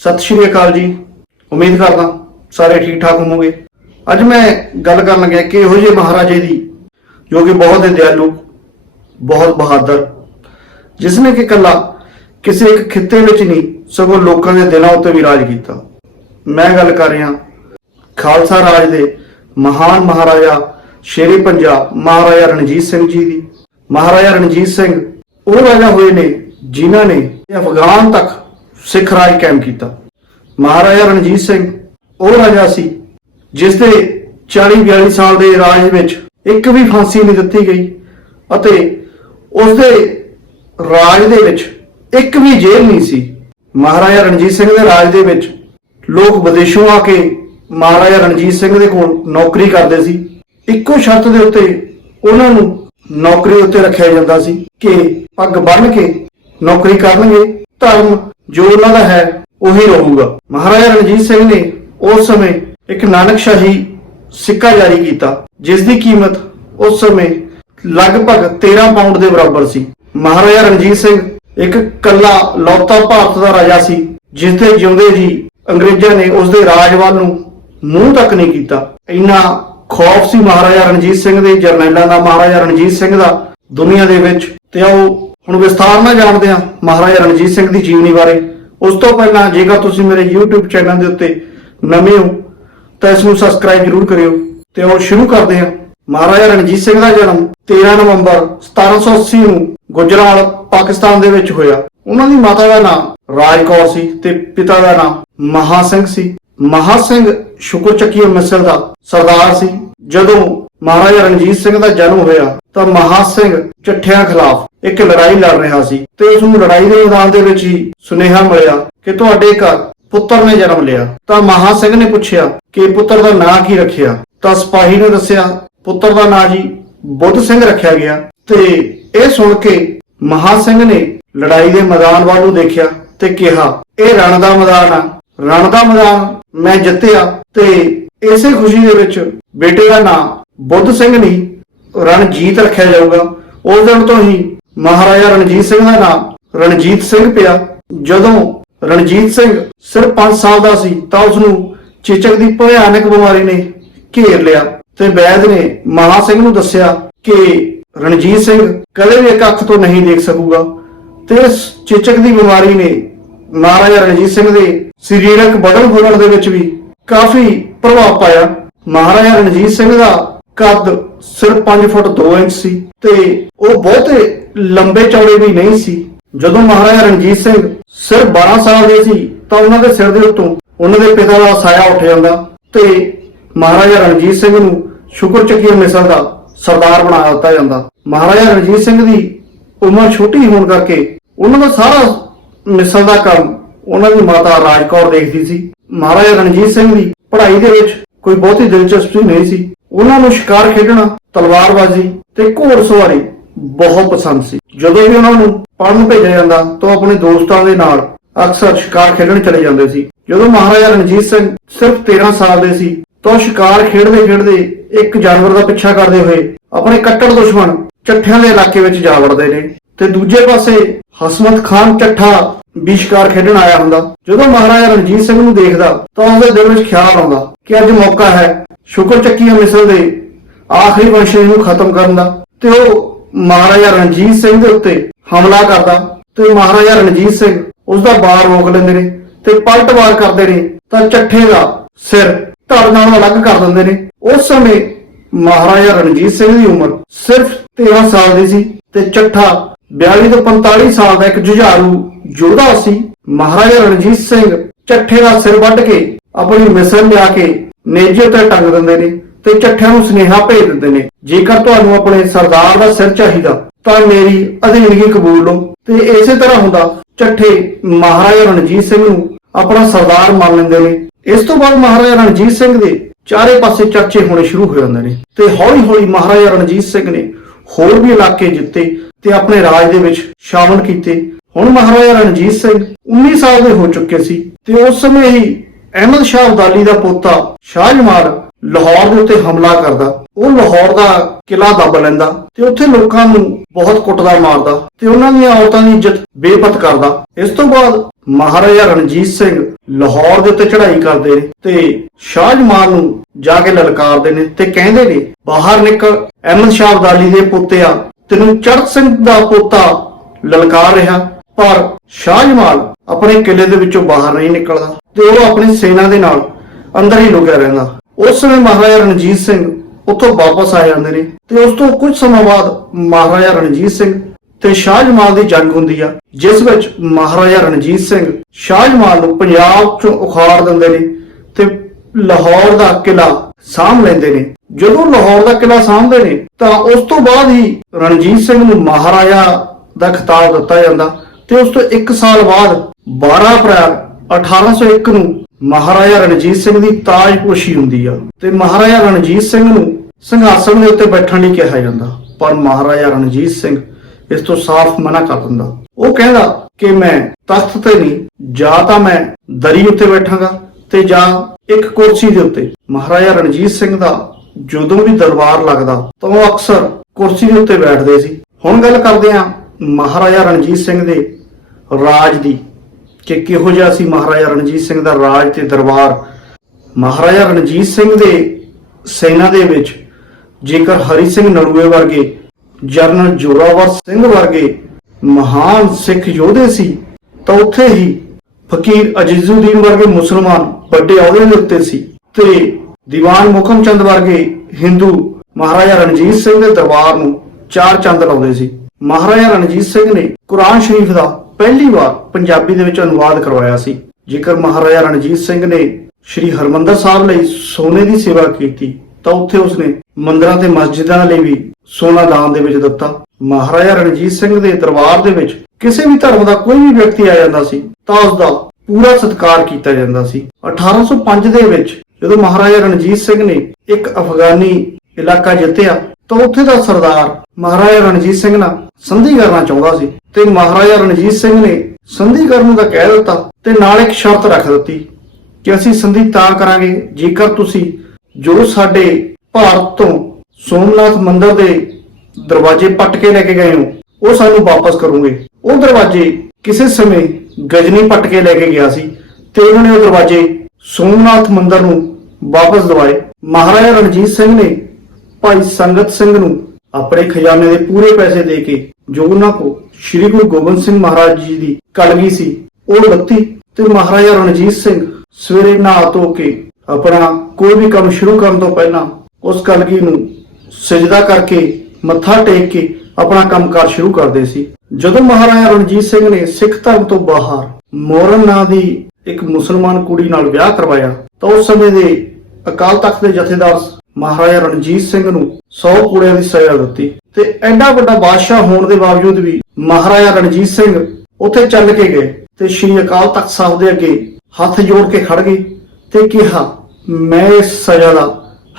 ਸਤਿ ਸ਼੍ਰੀ ਅਕਾਲ ਜੀ। ਉਮੀਦ ਕਰਦਾ ਸਾਰੇ ਠੀਕ ਠਾਕ ਹੋਵੋਗੇ। ਅੱਜ ਮੈਂ ਗੱਲ ਕਰਨ ਲੱਗਿਆ ਕਿ ਇਹੋ ਜਿਹੇ ਮਹਾਰਾਜੇ ਦੀ, ਜੋ ਕਿ ਬਹੁਤ ਹੀ ਦਿਆਲੂ, ਬਹੁਤ ਬਹਾਦਰ ਜਿਸ ਨੇ ਕਿ ਕੱਲਾ ਕਿਸੇ ਇੱਕ ਖਿੱਤੇ ਵਿੱਚ ਨਹੀਂ, ਸਗੋਂ ਲੋਕਾਂ ਦੇ ਦਿਲਾਂ ਉੱਤੇ ਵੀ ਰਾਜ ਕੀਤਾ। ਮੈਂ ਗੱਲ ਕਰ ਰਿਹਾ ਖਾਲਸਾ ਰਾਜ ਦੇ ਮਹਾਨ ਮਹਾਰਾਜਾ ਸ਼ੇਰੇ ਪੰਜਾਬ ਮਹਾਰਾਜਾ ਰਣਜੀਤ ਸਿੰਘ ਜੀ ਦੀ। ਮਹਾਰਾਜਾ ਰਣਜੀਤ ਸਿੰਘ ਉਹ ਰਾਜਾ ਹੋਏ ਨੇ ਜਿਨ੍ਹਾਂ ਨੇ ਅਫਗਾਨ ਤੱਕ ਸਿੱਖ ਰਾਜ ਕਾਇਮ ਕੀਤਾ। ਮਹਾਰਾਜਾ ਰਣਜੀਤ ਸਿੰਘ, ਉਹ ਰਾਜਾ ਸੀ ਜਿਸ ਦੇ 40 42 ਸਾਲ ਦੇ ਰਾਜ ਵਿੱਚ ਇੱਕ ਵੀ ਫਾਂਸੀ ਨਹੀਂ ਦਿੱਤੀ ਗਈ ਅਤੇ ਉਸ ਦੇ ਰਾਜ ਦੇ ਵਿੱਚ ਇੱਕ ਵੀ ਜੇਲ੍ਹ ਨਹੀਂ ਸੀ। ਮਹਾਰਾਜਾ ਰਣਜੀਤ ਸਿੰਘ ਦੇ ਰਾਜ ਦੇ ਵਿੱਚ ਲੋਕ ਵਿਦੇਸ਼ੋਂ ਆ ਕੇ ਮਹਾਰਾਜਾ ਰਣਜੀਤ ਸਿੰਘ ਦੇ ਕੋਲ ਨੌਕਰੀ ਕਰਦੇ ਸੀ। ਇੱਕੋ ਛੱਤ ਦੇ ਉੱਤੇ ਉਹਨਾਂ ਨੂੰ ਨੌਕਰੀ ਉੱਤੇ ਰੱਖਿਆ ਜਾਂਦਾ ਸੀ ਕਿ ਪੱਗ ਬੰਨ੍ਹ ਕੇ ਨੌਕਰੀ ਕਰਨਗੇ। ਧਰਮ ਜੋ ਉਹਨਾਂ ਦਾ ਹੈ, ਉਹੀ ਰਹੂਗਾ। ਮਹਾਰਾਜਾ ਰਣਜੀਤ ਸਿੰਘ ਨੇ ਉਸ ਸਮੇਂ ਇੱਕ ਨਾਨਕਸ਼ਾਹੀ ਸਿੱਕਾ ਜਾਰੀ ਕੀਤਾ ਜਿਸ ਦੀ ਕੀਮਤ ਉਸ ਸਮੇਂ ਲਗਭਗ 13 ਪਾਉਂਡ ਦੇ ਬਰਾਬਰ ਸੀ। ਮਹਾਰਾਜਾ ਰਣਜੀਤ ਸਿੰਘ ਇੱਕ ਕੱਲਾ ਲੌਤਾ ਭਾਰਤ ਦਾ ਰਾਜਾ ਸੀ ਜਿਸ ਦੇ ਜਿਉਂਦੇ ਜੀ ਅੰਗਰੇਜ਼ਾਂ ਨੇ ਉਸ ਦੇ ਰਾਜ ਵੱਲ ਨੂੰ ਮੂੰਹ ਤੱਕ ਨਹੀਂ ਕੀਤਾ। ਇੰਨਾ ਖੌਫ ਸੀ ਮਹਾਰਾਜਾ ਰਣਜੀਤ ਸਿੰਘ ਦੇ, ਜਰਨੈਲਾਂ ਦਾ ਮਹਾਰਾਜਾ ਰਣਜੀਤ ਸਿੰਘ ਦਾ ਦੁਨੀਆ ਦੇ ਵਿੱਚ, ਤੇ ਉਹ ਹੁਣ ਵਿਸਥਾਰ ਨਾਲ ਜਾਣਦੇ ਹਾਂ ਮਹਾਰਾਜਾ ਰਣਜੀਤ ਸਿੰਘ ਦੀ ਜੀਵਨੀ ਬਾਰੇ। ਉਸ ਤੋਂ ਪਹਿਲਾਂ ਜੇਕਰ ਤੁਸੀਂ ਮੇਰੇ YouTube ਚੈਨਲ ਦੇ ਉੱਤੇ ਨਵੇਂ ਹੋ, ਤਾਂ ਇਸ ਨੂੰ ਸਬਸਕ੍ਰਾਈਬ ਜ਼ਰੂਰ ਕਰਿਓ। ਤੇ ਆਓ ਸ਼ੁਰੂ ਕਰਦੇ ਹਾਂ। ਮਹਾਰਾਜਾ ਰਣਜੀਤ ਸਿੰਘ ਦਾ ਜਨਮ 13 ਨਵੰਬਰ 1780 ਨੂੰ ਗੁਜਰਾਲ, ਪਾਕਿਸਤਾਨ ਦੇ ਵਿੱਚ ਹੋਇਆ। ਉਹਨਾਂ ਦੀ ਮਾਤਾ ਦਾ ਨਾਮ ਰਾਜ ਕੌਰ ਸੀ ਤੇ ਪਿਤਾ ਦਾ ਨਾਮ ਮਹਾ ਸਿੰਘ ਸੀ। ਮਹਾ ਸਿੰਘ ਸ਼ੁਕਰਚੱਕੀ ਅੰਮ੍ਰਿਤਸਰ ਦਾ ਸਰਦਾਰ ਸੀ। ਜਦੋਂ ਮਹਾਰਾਜਾ ਰਣਜੀਤ ਸਿੰਘ ਦਾ ਜਨਮ ਹੋਇਆ ਤਾਂ ਮਹਾ ਸਿੰਘ ਚੱਠਿਆਂ ਖਿਲਾਫ ਇੱਕ ਲੜਾਈ ਲੜ ਰਿਹਾ ਸੀ ਤੇ ਉਸ ਨੂੰ ਲੜਾਈ ਦੇ ਮੈਦਾਨ ਦੇ ਵਿੱਚ ਹੀ ਸੁਨੇਹਾ ਮਿਲਿਆ ਕਿ ਤੁਹਾਡੇ ਘਰ ਪੁੱਤਰ ਨੇ ਜਨਮ ਲਿਆ। ਤਾਂ ਮਹਾ ਸਿੰਘ ਨੇ ਪੁੱਛਿਆ ਕਿ ਪੁੱਤਰ ਦਾ ਨਾਂ ਕੀ ਰੱਖਿਆ? ਤਾਂ ਸਿਪਾਹੀ ਨੇ ਦੱਸਿਆ, ਪੁੱਤਰ ਦਾ ਨਾਂ ਜੀ ਬੁੱਧ ਸਿੰਘ ਰੱਖਿਆ ਗਿਆ। ਤੇ ਇਹ ਸੁਣ ਕੇ ਮਹਾ ਸਿੰਘ ਨੇ ਲੜਾਈ ਦੇ ਮੈਦਾਨ ਵੱਲ ਨੂੰ ਦੇਖਿਆ ਤੇ ਕਿਹਾ, ਇਹ ਰਣ ਦਾ ਮੈਦਾਨ ਆ। ਰਣ ਦਾ ਮੈਦਾਨ ਮੈਂ ਜਿੱਤਿਆ ਤੇ ਇਸੇ ਖੁਸ਼ੀ ਦੇ ਵਿੱਚ ਬੇਟੇ ਦਾ ਨਾਂ ਬੁੱਧ ਸਿੰਘ ਨਹੀਂ ਰਣਜੀਤ ਰੱਖਿਆ ਜਾਊਗਾ। ਉਸ ਦਿਨ ਤੋਂ ਹੀ ਮਹਾਰਾਜਾ ਰਣਜੀਤ ਸਿੰਘ ਦਾ ਨਾਮ ਰਣਜੀਤ ਸਿੰਘ ਪਿਆ। ਜਦੋਂ ਰਣਜੀਤ ਸਿੰਘ ਸਿਰਫ 5 ਸਾਲ ਦਾ ਸੀ, ਤਾਂ ਉਸ ਨੂੰ ਚੇਚਕ ਦੀ ਭਿਆਨਕ ਬਿਮਾਰੀ ਨੇ ਘੇਰ ਲਿਆ ਤੇ ਵੈਦ ਨੇ ਮਹਾ ਸਿੰਘ ਨੂੰ ਦੱਸਿਆ ਕਿ ਰਣਜੀਤ ਸਿੰਘ ਕਦੇ ਵੀ ਇੱਕ ਅੱਖ ਤੋਂ ਨਹੀਂ ਦੇਖ ਸਕੂਗਾ ਤੇ ਇਸ ਚੇਚਕ ਦੀ ਬਿਮਾਰੀ ਨੇ ਮਹਾਰਾਜਾ ਰਣਜੀਤ ਸਿੰਘ ਦੇ ਸਰੀਰਕ ਬਦਲ ਫੁੱਲਣ ਦੇ ਵਿੱਚ ਵੀ ਕਾਫੀ ਪ੍ਰਭਾਵ ਪਾਇਆ। ਮਹਾਰਾਜਾ ਰਣਜੀਤ ਸਿੰਘ ਦਾ ਕੱਦ ਸਿਰਫ 5 ਫੁੱਟ 2 ਇੰਚ ਸੀ ਤੇ ਉਹ ਬਹੁਤੇ ਲੰਬੇ ਚੌੜੇ ਵੀ ਨਹੀਂ ਸੀ। ਜਦੋਂ ਮਹਾਰਾਜਾ ਰਣਜੀਤ ਸਿੰਘ ਸਿਰਫ 12 ਸਾਲ ਦੇ ਸੀ ਤਾਂ ਉਹਨਾਂ ਦੇ ਸਿਰ ਦੇ ਉੱਤੋਂ ਉਹਨਾਂ ਦੇ ਪਿਤਾ ਦਾ ਸਾਇਆ ਉੱਠ ਜਾਂਦਾ ਤੇ ਮਹਾਰਾਜਾ ਰਣਜੀਤ ਸਿੰਘ ਨੂੰ ਸ਼ੁਕਰ ਚੱਕੀਆ ਮਿਸਰ ਦਾ ਸਰਦਾਰ ਬਣਾ ਦਿੱਤਾ ਜਾਂਦਾ। ਮਹਾਰਾਜਾ ਰਣਜੀਤ ਸਿੰਘ ਦੀ ਉਮਰ ਛੋਟੀ ਹੋਣ ਕਰਕੇ ਉਹਨਾਂ ਦਾ ਸਾਰਾ ਮਿਸਰ ਦਾ ਕੰਮ ਉਹਨਾਂ ਦੀ ਮਾਤਾ ਰਾਜਕੌਰ ਦੇਖਦੀ ਸੀ। ਮਹਾਰਾਜਾ ਰਣਜੀਤ ਸਿੰਘ ਦੀ ਪੜ੍ਹਾਈ ਦੇ ਵਿੱਚ ਕੋਈ ਬਹੁਤੀ ਦਿਲਚਸਪੀ ਨਹੀਂ ਸੀ। ਉਹਨਾਂ ਨੂੰ ਸ਼ਿਕਾਰ ਖੇਡਣਾ, ਤਲਵਾਰਬਾਜ਼ੀ ਤੇ ਘੋੜਸਵਾਰੀ ਬਹੁਤ ਪਸੰਦ ਸੀ। ਜਦੋਂ ਵੀ ਉਹਨਾਂ ਨੂੰ ਪੜ੍ਹਨ ਭੇਜਿਆ ਜਾਂਦਾ, ਤਾਂ ਆਪਣੇ ਦੋਸਤਾਂ ਦੇ ਨਾਲ ਅਕਸਰ ਸ਼ਿਕਾਰ ਖੇਡਣ ਚਲੇ ਜਾਂਦੇ ਸੀ। ਜਦੋਂ ਮਹਾਰਾਜਾ ਰਣਜੀਤ ਸਿੰਘ ਸਿਰਫ 13 ਸਾਲ ਦੇ ਸੀ, ਤਾਂ ਸ਼ਿਕਾਰ ਖੇਡਦੇ ਖੇਡਦੇ ਇੱਕ ਜਾਨਵਰ ਦਾ ਪਿੱਛਾ ਕਰਦੇ ਹੋਏ ਆਪਣੇ ਕੱਟੜ ਦੁਸ਼ਮਣ ਚੱਠਿਆਂ ਦੇ ਇਲਾਕੇ ਵਿੱਚ ਜਾ ਵੜਦੇ ਨੇ ਤੇ ਦੂਜੇ ਪਾਸੇ ਹਸਮਤ ਖਾਨ ਚੱਠਾ ਵੀ ਸ਼ਿਕਾਰ ਖੇਡਣ ਆਇਆ ਹੁੰਦਾ। ਜਦੋਂ ਮਹਾਰਾਜਾ ਰਣਜੀਤ ਸਿੰਘ ਨੂੰ ਦੇਖਦਾ, ਤਾਂ ਉਹਦੇ ਦਿਲ ਵਿੱਚ ਖਿਆਲ ਆਉਂਦਾ ਕਿ ਅੱਜ ਮੌਕਾ ਹੈ ਸ਼ੁਕਰ ਚੱਕੀਆਂ ਮਿਸਰ ਦੇ ਆਖਰੀ ਵੰਸ਼ਜ ਨੂੰ ਖਤਮ ਕਰਨ ਦਾ ਤੇ ਉਹ ਮਹਾਰਾਜਾ ਰਣਜੀਤ ਸਿੰਘ ਦੇ ਉੱਤੇ ਹਮਲਾ ਕਰਦਾ ਤੇ ਮਹਾਰਾਜਾ ਰਣਜੀਤ ਸਿੰਘ ਉਸ ਦਾ ਬਾਰ ਰੋਕ ਲੈਂਦੇ ਨੇ ਤੇ ਪਲਟਵਾਰ ਕਰਦੇ ਨੇ ਤਾਂ ਚੱਠੇ ਦਾ ਸਿਰ ਧੜ ਨਾਲੋਂ ਅਲੱਗ ਕਰ ਦਿੰਦੇ ਨੇ। ਉਸ ਸਮੇਂ ਮਹਾਰਾਜਾ ਰਣਜੀਤ ਸਿੰਘ ਦੀ ਉਮਰ ਸਿਰਫ 13 ਸਾਲ ਦੀ ਸੀ ਤੇ ਚੱਠਾ 42 ਤੋਂ 45 ਸਾਲ ਦਾ ਇੱਕ ਜੁਝਾਰੂ ਯੋਧਾ ਸੀ। ਮਹਾਰਾਜਾ ਰਣਜੀਤ ਸਿੰਘ ਚੱਠੇ ਦਾ ਸਿਰ ਵੱਢ ਕੇ ਆਪਣੀ ਮਿਸਰ ਲਿਆ ਕੇ ਨੇਜੇ ਤੇ ਟੰਗ ਦਿੰਦੇ ਨੇ ਤੇ ਚੱਠਿਆਂ ਨੂੰ ਸੁਨੇਹਾ ਭੇਜ ਦਿੰਦੇ ਨੇ। ਜੇਕਰ ਤੁਹਾਨੂੰ ਆਪਣੇ ਸਰਦਾਰ ਦਾ ਸਿਰ ਚਾਹੀਦਾ, ਤਾਂ ਮੇਰੀ ਅਧੀਨਗੀ ਕਬੂਲ ਲਓ। ਤੇ ਇਸੇ ਤਰ੍ਹਾਂ ਹੁੰਦਾ ਚੱਠੇ ਮਹਾਰਾਜਾ ਰਣਜੀਤ ਸਿੰਘ ਨੂੰ ਆਪਣਾ ਸਰਦਾਰ ਮੰਨ ਲੈਂਦੇ ਨੇ। ਇਸ ਤੋਂ ਬਾਅਦ ਮਹਾਰਾਜਾ ਰਣਜੀਤ ਸਿੰਘ ਦੇ ਚਾਰੇ ਪਾਸੇ ਚਰਚੇ ਹੋਣੇ ਸ਼ੁਰੂ ਹੋ ਜਾਂਦੇ ਨੇ ਤੇ ਹੌਲੀ ਹੌਲੀ ਮਹਾਰਾਜਾ ਰਣਜੀਤ ਸਿੰਘ ਨੇ ਹੋਰ ਵੀ ਇਲਾਕੇ ਜਿੱਤੇ ਤੇ ਆਪਣੇ ਰਾਜ ਦੇ ਵਿੱਚ ਸ਼ਾਮਲ ਕੀਤੇ। ਹੁਣ ਮਹਾਰਾਜਾ ਰਣਜੀਤ ਸਿੰਘ 19 ਸਾਲ ਦੇ ਹੋ ਚੁੱਕੇ ਸੀ ਤੇ ਉਸ ਸਮੇਂ ਹੀ ਅਹਿਮਦ ਸ਼ਾਹ ਅਬਦਾਲੀ ਦਾ ਪੋਤਾ ਸ਼ਾਹਜਮਾਨ ਲਾਹੌਰ ਦੇ ਉੱਤੇ ਹਮਲਾ ਕਰਦਾ। ਉਹ ਲਾਹੌਰ ਦਾ ਕਿਲਾ ਦੱਬ ਲੈਂਦਾ ਤੇ ਉੱਥੇ ਲੋਕਾਂ ਨੂੰ ਬਹੁਤ ਕੁੱਟਦਾ ਮਾਰਦਾ ਤੇ ਉਹਨਾਂ ਦੀਆਂ ਔਰਤਾਂ ਦੀ ਇੱਜ਼ਤ ਬੇਪਤ ਕਰਦਾ। ਇਸ ਤੋਂ ਬਾਅਦ ਮਹਾਰਾਜਾ ਰਣਜੀਤ ਸਿੰਘ ਲਾਹੌਰ ਦੇ ਉੱਤੇ ਚੜ੍ਹਾਈ ਕਰਦੇ ਨੇ ਤੇ ਸ਼ਾਹਜਮਾਨ ਨੂੰ ਜਾ ਕੇ ਲਲਕਾਰਦੇ ਨੇ ਤੇ ਕਹਿੰਦੇ ਨੇ, ਬਾਹਰ ਨਿਕਲ ਅਹਿਮਦ ਸ਼ਾਹ ਅਬਦਾਲੀ ਦੇ ਪੋਤੇ ਆ ਤੈਨੂੰ ਚੜ੍ਹ ਸਿੰਘ ਦਾ ਪੋਤਾ ਲਲਕਾਰ ਰਿਹਾ, ਪਰ ਸ਼ਾਹਜਮਾਨ ਆਪਣੇ ਕਿਲੇ ਦੇ ਵਿੱਚੋਂ ਬਾਹਰ ਨਹੀਂ ਨਿਕਲਦਾ। ਤੇ ਉਹ ਆਪਣੀ ਸੈਨਾ ਦੇ ਨਾਲ ਅੰਦਰ ਹੀ ਲੁਕਿਆ ਰਹਿੰਦਾ। ਉਸ ਸਮੇਂ ਮਹਾਰਾਜਾ ਰਣਜੀਤ ਸਿੰਘ ਉੱਥੋਂ ਵਾਪਸ ਆ ਜਾਂਦੇ ਨੇ ਤੇ ਉਸ ਤੋਂ ਕੁਝ ਸਮਾਂ ਬਾਅਦ ਮਹਾਰਾਜਾ ਰਣਜੀਤ ਸਿੰਘ ਤੇ ਸ਼ਾਹਜਮਾਨ ਦੀ ਜੰਗ ਹੁੰਦੀ ਆ, ਜਿਸ ਵਿੱਚ ਮਹਾਰਾਜਾ ਰਣਜੀਤ ਸਿੰਘ ਸ਼ਾਹਜਮਾਨ ਨੂੰ ਪੰਜਾਬ ਚੋਂ ਉਖਾੜ ਦਿੰਦੇ ਨੇ ਤੇ ਲਾਹੌਰ ਦਾ ਕਿਲਾ ਸਾਂਭ ਲੈਂਦੇ ਨੇ। ਜਦੋਂ ਲਾਹੌਰ ਦਾ ਕਿਲਾ ਸਾਂਭਦੇ ਨੇ, ਤਾਂ ਉਸ ਤੋਂ ਬਾਅਦ ਹੀ ਰਣਜੀਤ ਸਿੰਘ ਨੂੰ ਮਹਾਰਾਜਾ ਦਾ ਖਿਤਾਬ ਦਿੱਤਾ ਜਾਂਦਾ ਤੇ ਉਸ ਤੋਂ 1 ਸਾਲ ਬਾਅਦ 12 ਅਪ੍ਰੈਲ 1801 ਨੂੰ ਮਹਾਰਾਜਾ ਰਣਜੀਤ ਸਿੰਘ ਦੀ ਤਾਜਪੋਸ਼ੀ ਹੁੰਦੀ ਆ। ਤੇ ਮਹਾਰਾਜਾ ਰਣਜੀਤ ਸਿੰਘ ਨੂੰ ਸਿੰਘਾਸਣ ਦੇ ਉੱਤੇ ਬੈਠਣ ਲਈ ਕਿਹਾ ਜਾਂਦਾ। ਪਰ ਮਹਾਰਾਜਾ ਰਣਜੀਤ ਸਿੰਘ ਇਸ ਤੋਂ ਸਾਫ਼ ਮਨਾ ਕਰ ਦਿੰਦਾ। ਉਹ ਕਹਿੰਦਾ ਕਿ ਮੈਂ ਤਖਤ ਤੇ ਨਹੀਂ, ਜਾਂ ਤਾਂ ਮੈਂ ਦਰੀ ਉੱਤੇ ਬੈਠਾਂਗਾ ਤੇ ਜਾਂ ਇੱਕ ਕੁਰਸੀ ਦੇ ਉੱਤੇ। ਮਹਾਰਾਜਾ ਰਣਜੀਤ ਸਿੰਘ ਦਾ ਜਦੋਂ ਵੀ ਦਰਬਾਰ ਲੱਗਦਾ ਤਾਂ ਉਹ ਅਕਸਰ ਕੁਰਸੀ ਦੇ ਉੱਤੇ ਬੈਠਦੇ ਸੀ। ਹੁਣ ਗੱਲ ਕਰਦੇ ਹਾਂ ਮਹਾਰਾਜਾ ਰਣਜੀਤ ਸਿੰਘ ਦੇ ਰਾਜ ਦੀ। ਕਿ ਕਿਹੋ ਜਿਹਾ ਸੀ ਮਹਾਰਾਜਾ ਰਣਜੀਤ ਸਿੰਘ ਦਾ ਰਾਜ ਤੇ ਦਰਬਾਰ? ਮਹਾਰਾਜਾ ਰਣਜੀਤ ਸਿੰਘ ਦੇ ਸੈਨਾ ਦੇ ਵਿੱਚ ਜੇਕਰ ਹਰੀ ਸਿੰਘ ਨਲੂਏ ਵਰਗੇ, ਜਰਨਲ ਜੋਰਾਵਰ ਸਿੰਘ ਵਰਗੇ ਮਹਾਨ ਸਿੱਖ ਯੋਧੇ ਸੀ, ਤਾਂ ਉੱਥੇ ਹੀ ਫਕੀਰ ਅਜੀਜ਼ੁਦੀਨ ਵਰਗੇ ਮੁਸਲਮਾਨ ਵੱਡੇ ਅਹੁਦੇ ਦੇ ਉੱਤੇ ਸੀ ਤੇ ਦੀਵਾਨ ਮੁਖਮ ਚੰਦ ਵਰਗੇ ਹਿੰਦੂ ਮਹਾਰਾਜਾ ਰਣਜੀਤ ਸਿੰਘ ਦੇ ਦਰਬਾਰ ਨੂੰ ਚਾਰ ਚੰਦ ਲਾਉਂਦੇ ਸੀ। ਮਹਾਰਾਜਾ ਰਣਜੀਤ ਸਿੰਘ ਨੇ ਕੁਰਾਨ ਸ਼ਰੀਫ ਦਾ ਪਹਿਲੀ ਵਾਰ ਪੰਜਾਬੀ ਦੇ ਵਿੱਚ ਅਨੁਵਾਦ ਕਰਵਾਇਆ ਸੀ। ਜੇਕਰ ਮਹਾਰਾਜਾ ਰਣਜੀਤ ਸਿੰਘ ਨੇ ਸ੍ਰੀ ਹਰਮੰਦਰ ਸਾਹਿਬ ਲਈ ਸੋਨੇ ਦੀ ਸੇਵਾ ਕੀਤੀ, ਤਾਂ ਉੱਥੇ ਉਸਨੇ ਮੰਦਰਾਂ ਤੇ ਮਸਜਿਦਾਂ ਲਈ ਵੀ ਸੋਨਾ ਦਾਨ ਦੇ ਵਿੱਚ ਦਿੱਤਾ। ਮਹਾਰਾਜਾ ਰਣਜੀਤ ਸਿੰਘ ਦੇ ਦਰਬਾਰ ਦੇ ਵਿੱਚ ਕਿਸੇ ਵੀ ਧਰਮ ਦਾ ਕੋਈ ਵੀ ਵਿਅਕਤੀ ਆ ਜਾਂਦਾ ਸੀ, ਤਾਂ ਉਸ ਦਾ ਪੂਰਾ ਸਤਿਕਾਰ ਕੀਤਾ ਜਾਂਦਾ ਸੀ। 1805 ਦੇ ਵਿੱਚ ਜਦੋਂ ਮਹਾਰਾਜਾ ਰਣਜੀਤ ਸਿੰਘ ਨੇ ਇੱਕ ਅਫਗਾਨੀ ਇਲਾਕਾ ਜਿੱਤਿਆ ਤਾਂ ਉੱਥੇ ਦਾ ਸਰਦਾਰ ਮਹਾਰਾਜਾ ਰਣਜੀਤ ਸਿੰਘ ਨਾਲ ਸੰਧੀ ਕਰਨਾ ਚਾਹੁੰਦਾ ਸੀ ਤੇ ਮਹਾਰਾਜਾ ਰਣਜੀਤ ਸਿੰਘ ਨੇ ਸੰਧੀ ਕਰਨ ਦਾ ਕਹਿ ਦਿੱਤਾ ਤੇ ਨਾਲ ਇੱਕ ਸ਼ਰਤ ਰੱਖ ਦਿੱਤੀ ਕਿ ਅਸੀਂ ਸੰਧੀ ਤਾਂ ਕਰਾਂਗੇ ਜੇਕਰ ਤੁਸੀਂ ਜੋ ਸਾਡੇ ਭਾਰਤ ਤੋਂ ਸੋਮਨਾਥ ਮੰਦਿਰ ਦੇ ਦਰਵਾਜ਼ੇ ਪੱਟ ਕੇ ਲੈ ਕੇ ਗਏ ਹੋ, ਉਹ ਸਾਨੂੰ ਵਾਪਸ ਕਰੋਗੇ। ਉਹ ਦਰਵਾਜ਼ੇ ਕਿਸੇ ਸਮੇਂ ਗਜਨੀ ਪੱਟ ਕੇ ਲੈ ਕੇ ਗਿਆ ਸੀ ਤੇ ਉਹਨਾਂ ਨੇ ਉਹ ਦਰਵਾਜ਼ੇ ਸੋਮਨਾਥ ਮੰਦਿਰ ਨੂੰ ਵਾਪਸ ਦਿਵਾਏ। ਮਹਾਰਾਜਾ ਰਣਜੀਤ ਸਿੰਘ ਨੇ ਭਾਈ ਸੰਗਤ ਸਿੰਘ ਨੂੰ ਆਪਣੇ ਖਜ਼ਾਨੇ ਦੇ ਪੂਰੇ ਪੈਸੇ ਦੇ ਕੇ ਜੋ ਉਹਨਾਂ ਕੋ ਸ੍ਰੀ ਗੁਰੂ ਗੋਬਿੰਦ ਸਿੰਘ ਮਹਾਰਾਜ ਜੀ ਦੀ ਕਲਗੀ ਸੀ, ਉਹ ਦਿੱਤੀ ਤੇ ਮਹਾਰਾਜਾ ਰਣਜੀਤ ਸਿੰਘ ਸਵੇਰੇ ਨਹਾ ਧੋ ਕੇ ਆਪਣਾ ਕੋਈ ਵੀ ਕੰਮ ਸ਼ੁਰੂ ਕਰਨ ਤੋਂ ਪਹਿਲਾਂ ਉਸ ਕਲਗੀ ਨੂੰ ਸਜਦਾ ਕਰਕੇ ਮੱਥਾ ਟੇਕ ਕੇ ਆਪਣਾ ਕੰਮਕਾਰ ਸ਼ੁਰੂ ਕਰਦੇ ਸੀ। ਜਦੋਂ ਮਹਾਰਾਜਾ ਰਣਜੀਤ ਸਿੰਘ ਨੇ ਸਿੱਖ ਧਰਮ ਤੋਂ ਬਾਹਰ ਮੋਰਨ ਨਾਂ ਦੀ ਇੱਕ ਮੁਸਲਮਾਨ ਕੁੜੀ ਨਾਲ ਵਿਆਹ ਕਰਵਾਇਆ, ਤਾਂ ਉਸ ਸਮੇਂ ਦੇ ਅਕਾਲ ਤਖਤ ਦੇ ਜਥੇਦਾਰ ਮਹਾਰਾਜਾ ਰਣਜੀਤ ਸਿੰਘ ਨੂੰ 100 ਕੁੜਿਆਂ ਦੀ ਸਜ਼ਾ ਦਿੱਤੀ ਤੇ ਐਡਾ ਵੱਡਾ ਬਾਦਸ਼ਾਹ ਹੋਣ ਦੇ ਬਾਵਜੂਦ ਵੀ ਮਹਾਰਾਜਾ ਰਣਜੀਤ ਸਿੰਘ ਉੱਥੇ ਚੱਲ ਕੇ ਗਏ ਤੇ ਸ਼੍ਰੀ ਅਕਾਲ ਤਖਤ ਸਾਹਿਬ ਦੇ ਅੱਗੇ ਹੱਥ ਜੋੜ ਕੇ ਖੜ ਗਏ ਤੇ ਕਿਹਾ, ਮੈਂ ਇਸ ਸਜ਼ਾ ਦਾ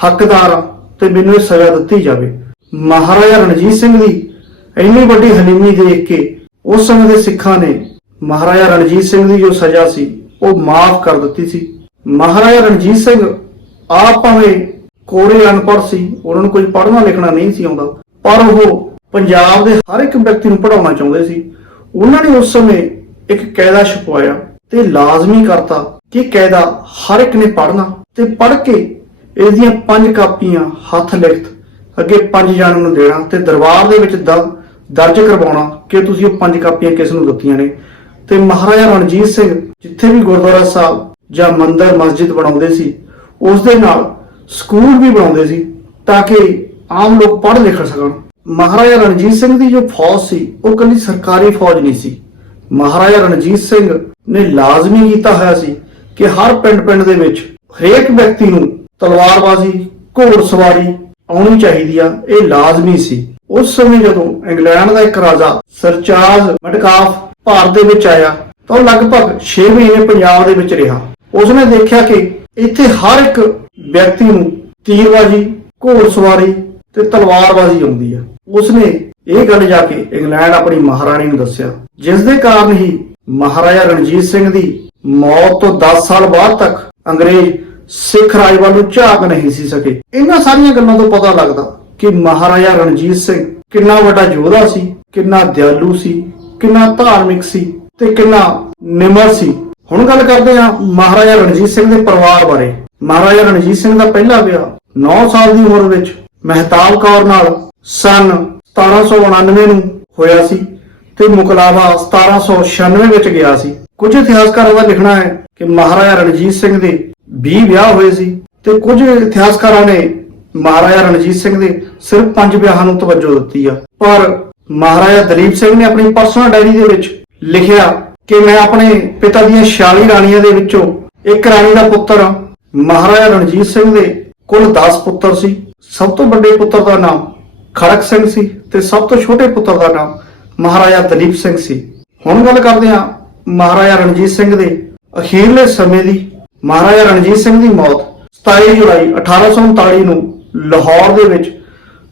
ਹੱਕਦਾਰ ਤੇ ਮੈਨੂੰ ਇਹ ਸਜ਼ਾ ਦਿੱਤੀ ਜਾਵੇ। ਮਹਾਰਾਜਾ ਰਣਜੀਤ ਸਿੰਘ ਦੀ ਇੰਨੀ ਵੱਡੀ ਹਲੀਮੀ ਦੇਖ ਕੇ ਉਸ ਸਮੇਂ ਦੇ ਸਿੱਖਾਂ ਨੇ ਮਹਾਰਾਜਾ ਰਣਜੀਤ ਸਿੰਘ ਦੀ ਜੋ ਸਜ਼ਾ ਸੀ, ਉਹ ਮਾਫ ਕਰ ਦਿੱਤੀ ਸੀ। ਮਹਾਰਾਜਾ ਰਣਜੀਤ ਸਿੰਘ ਆਪ ਭਾਵੇਂ ਕੋਰੇ ਅਨਪੜ੍ਹ ਸੀ, ਉਹਨਾਂ ਨੂੰ ਕੁਝ ਪੜ੍ਹਨਾ ਲਿਖਣਾ ਨਹੀਂ ਸੀ ਆਉਂਦਾ। ਪਰ ਉਹ ਪੰਜਾਬ ਦੇ ਹਰ ਇੱਕ ਵਿਅਕਤੀ ਨੂੰ ਪੜਾਉਣਾ ਚਾਹੁੰਦੇ ਸੀ। ਉਹਨਾਂ ਨੇ ਉਸ ਸਮੇਂ ਇੱਕ ਕਾਇਦਾ ਛਪਵਾਇਆ ਤੇ ਲਾਜ਼ਮੀ ਕਰਤਾ ਕਿ ਕਾਇਦਾ ਹਰ ਇੱਕ ਨੇ ਪੜ੍ਹਨਾ ਤੇ ਪੜ੍ਹ ਕੇ ਇਸ ਦੀਆਂ ਪੰਜ ਕਾਪੀਆਂ ਹੱਥ ਲਿਖਤ, ਅੱਗੇ ਪੰਜ ਜਣਾਂ ਨੂੰ ਦੇਣਾ ਤੇ ਦਰਬਾਰ ਦੇ ਵਿੱਚ ਦਰਜ ਕਰਵਾਉਣਾ ਕਿ ਤੁਸੀਂ ਉਹ ਪੰਜ ਕਾਪੀਆਂ ਕਿਸ ਨੂੰ ਦਿੱਤੀਆਂ ਨੇ। ਤੇ ਮਹਾਰਾਜਾ ਰਣਜੀਤ ਸਿੰਘ ਜਿੱਥੇ ਵੀ ਗੁਰਦੁਆਰਾ ਸਾਹਿਬ ਜਾਂ ਮੰਦਰ, ਮਸਜਿਦ ਬਣਾਉਂਦੇ ਸੀ, ਉਸ ਦੇ ਨਾਲ ਸਕੂਲ ਵੀ ਬਣਾਉਂਦੇ ਸੀ ਤਾਂ ਕਿ ਆਮ ਲੋਕ ਪੜ੍ਹ ਲਿਖ ਸਕਣ। ਮਹਾਰਾਜਾ ਰਣਜੀਤ ਸਿੰਘ ਦੀ ਜੋ ਫੌਜ ਸੀ, ਉਹ ਕੱਲੀ ਸਰਕਾਰੀ ਫੌਜ ਨਹੀਂ ਸੀ। ਮਹਾਰਾਜਾ ਰਣਜੀਤ ਸਿੰਘ ਨੇ ਲਾਜ਼ਮੀ ਕੀਤਾ ਹੋਇਆ ਸੀ ਕਿ ਹਰ ਪਿੰਡ-ਪਿੰਡ ਦੇ ਵਿੱਚ ਹਰੇਕ ਵਿਅਕਤੀ ਨੂੰ ਤਲਵਾਰਬਾਜ਼ੀ, ਘੋੜ ਸਵਾਰੀ ਆਉਣੀ ਚਾਹੀਦੀ ਆ, ਇਹ ਲਾਜ਼ਮੀ ਸੀ। ਉਸ ਸਮੇਂ ਜਦੋਂ ਇੰਗਲੈਂਡ ਦਾ ਇੱਕ ਰਾਜਾ ਸਰਚਾਰਜ ਮਡਕਾਫ, ਭਾਰਤ ਦੇ ਵਿੱਚ ਆਇਆ, ਤਾਂ ਉਹ ਲਗਭਗ 6 ਮਹੀਨੇ ਪੰਜਾਬ ਦੇ ਵਿੱਚ ਰਿਹਾ। ਉਸਨੇ ਦੇਖਿਆ ਕਿ ਇੱਥੇ ਹਰ ਇੱਕ ਵਿਅਕਤੀ ਨੂੰ ਤੀਰਬਾਜ਼ੀ ਘੋੜਸਵਾਰੀ ਤੇ ਤਲਵਾਰਬਾਜ਼ੀ ਆਉਂਦੀ ਆ। ਉਸਨੇ ਇਹ ਗੱਲ ਜਾ ਕੇ ਇੰਗਲੈਂਡ ਆਪਣੀ ਮਹਾਰਾਣੀ ਨੂੰ ਦੱਸਿਆ, ਜਿਸ ਦੇ ਕਾਰਨ ਹੀ ਮਹਾਰਾਜਾ ਰਣਜੀਤ ਸਿੰਘ ਦੀ ਮੌਤ ਤੋਂ 10 ਸਾਲ ਬਾਅਦ ਤੱਕ ਅੰਗਰੇਜ਼ ਸਿੱਖ ਰਾਜ ਵੱਲ ਨੂੰ ਝਾਕ ਨਹੀਂ ਸੀ ਸਕੇ। ਇਹਨਾਂ ਸਾਰੀਆਂ ਗੱਲਾਂ ਤੋਂ ਪਤਾ ਲੱਗਦਾ ਕਿ ਮਹਾਰਾਜਾ ਰਣਜੀਤ ਸਿੰਘ ਕਿੰਨਾ ਵੱਡਾ ਯੋਧਾ ਸੀ, ਕਿੰਨਾ ਦਿਆਲੂ ਸੀ, ਕਿੰਨਾ ਧਾਰਮਿਕ ਸੀ ਤੇ ਕਿੰਨਾ ਨਿਮਰ ਸੀ। ਹੁਣ ਗੱਲ ਕਰਦੇ ਹਾਂ ਮਹਾਰਾਜਾ ਰਣਜੀਤ ਸਿੰਘ ਦੇ ਪਰਿਵਾਰ ਬਾਰੇ। ਮਹਾਰਾਜਾ ਰਣਜੀਤ ਸਿੰਘ ਦਾ ਪਹਿਲਾ ਵਿਆਹ 9 ਸਾਲ ਦੀ ਉਮਰ ਵਿੱਚ ਮਹਿਤਾਬ ਕੌਰ ਨਾਲ ਸਨ 1799 ਨੂੰ ਹੋਇਆ ਸੀ ਤੇ ਮੁਕਲਾਵਾ 1796 ਵਿੱਚ ਗਿਆ ਸੀ। ਕੁਝ ਇਤਿਹਾਸਕਾਰਾਂ ਦਾ ਲਿਖਣਾ ਹੈ ਕਿ ਮਹਾਰਾਜਾ ਰਣਜੀਤ ਸਿੰਘ ਦੇ 20 ਵਿਆਹ ਹੋਏ ਸੀ ਤੇ ਕੁਝ ਇਤਿਹਾਸਕਾਰਾਂ ਨੇ ਮਹਾਰਾਜਾ ਰਣਜੀਤ ਸਿੰਘ ਦੇ ਸਿਰਫ 5 ਵਿਆਹਾਂ ਨੂੰ ਤਵੱਜੋ ਦਿੱਤੀ ਆ। ਪਰ ਮਹਾਰਾਜਾ ਦਲੀਪ ਸਿੰਘ ਨੇ ਆਪਣੀ ਪਰਸਨਲ ਡਾਇਰੀ ਦੇ ਵਿੱਚ ਲਿਖਿਆ ਕਿ ਮੈਂ ਆਪਣੇ ਪਿਤਾ ਦੀਆਂ 46 ਰਾਣੀਆਂ ਦੇ ਵਿੱਚੋਂ ਇੱਕ ਰਾਣੀ ਦਾ ਪੁੱਤਰ ਹਾਂ ਮਹਾਰਾਜਾ ਰਣਜੀਤ ਸਿੰਘ ਦੇ ਕੁੱਲ 10 ਪੁੱਤਰ ਸੀ। ਸਭ ਤੋਂ ਵੱਡੇ ਪੁੱਤਰ ਦਾ ਨਾਮ ਖੜਕ ਸਿੰਘ ਸੀ ਤੇ ਸਭ ਤੋਂ ਛੋਟੇ ਪੁੱਤਰ ਦਾ ਨਾਮ ਮਹਾਰਾਜਾ ਦਲੀਪ ਸਿੰਘ ਸੀ। ਹੁਣ ਗੱਲ ਕਰਦੇ ਹਾਂ ਮਹਾਰਾਜਾ ਰਣਜੀਤ ਸਿੰਘ ਦੇ ਅਖੀਰਲੇ ਸਮੇਂ ਦੀ। ਮਹਾਰਾਜਾ ਰਣਜੀਤ ਸਿੰਘ ਦੀ ਮੌਤ 27 ਜੁਲਾਈ 1839 ਨੂੰ ਲਾਹੌਰ ਦੇ ਵਿੱਚ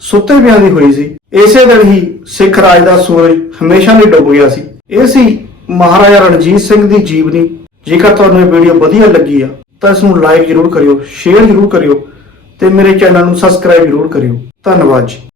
ਸੁੱਤੇ ਪਿਆਂ ਦੀ ਹੋਈ ਸੀ। ਇਸੇ ਦਿਨ ਹੀ ਸਿੱਖ ਰਾਜ ਦਾ ਸੂਰਜ ਹਮੇਸ਼ਾ ਲਈ ਡੁੱਬ ਗਿਆ ਸੀ। ਇਹ ਸੀ ਮਹਾਰਾਜਾ ਰਣਜੀਤ ਸਿੰਘ ਦੀ ਜੀਵਨੀ। ਜੇਕਰ ਤੁਹਾਨੂੰ ਇਹ ਵੀਡੀਓ ਵਧੀਆ ਲੱਗੀ ਆ, ਤਾਂ ਇਸ ਨੂੰ ਲਾਈਕ ਜ਼ਰੂਰ ਕਰਿਓ ਸ਼ੇਅਰ ਜ਼ਰੂਰ ਕਰਿਓ ਤੇ ਮੇਰੇ ਚੈਨਲ ਨੂੰ ਸਬਸਕ੍ਰਾਈਬ ਜ਼ਰੂਰ ਕਰਿਓ। ਧੰਨਵਾਦ ਜੀ।